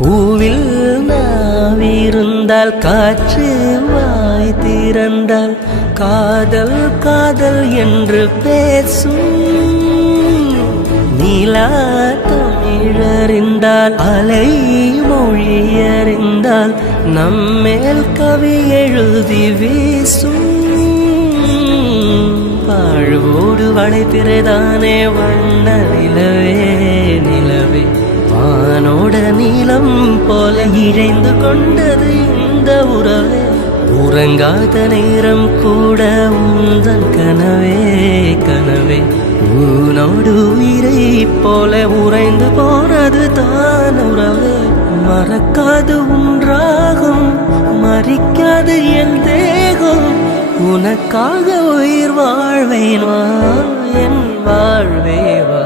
பூவில் நாவிருந்தால் காற்று வாய் திறந்தால் காதல் காதல் என்று பேசும். நீலா தமிழறிந்தால் அலை மொழியறிந்தால் நம்மேல் கவி எழுதி வீசும். வாழ்வோடு வளைத்திரைதானே வண்ண நிலவே நிலவே வானோட நீளம் போல இழைந்து கொண்டது இந்த உறவே. உறங்காத நேரம் கூட உந்தன் கனவே கனவே உனோடு உயிரை போல உறைந்து போனது தான் உறவே. மறக்காது உன்றாகும் மறிக்காது என் தேகம் உனக்காக உயிர் வாழ்வேன் வா என் வாழ்வே வா.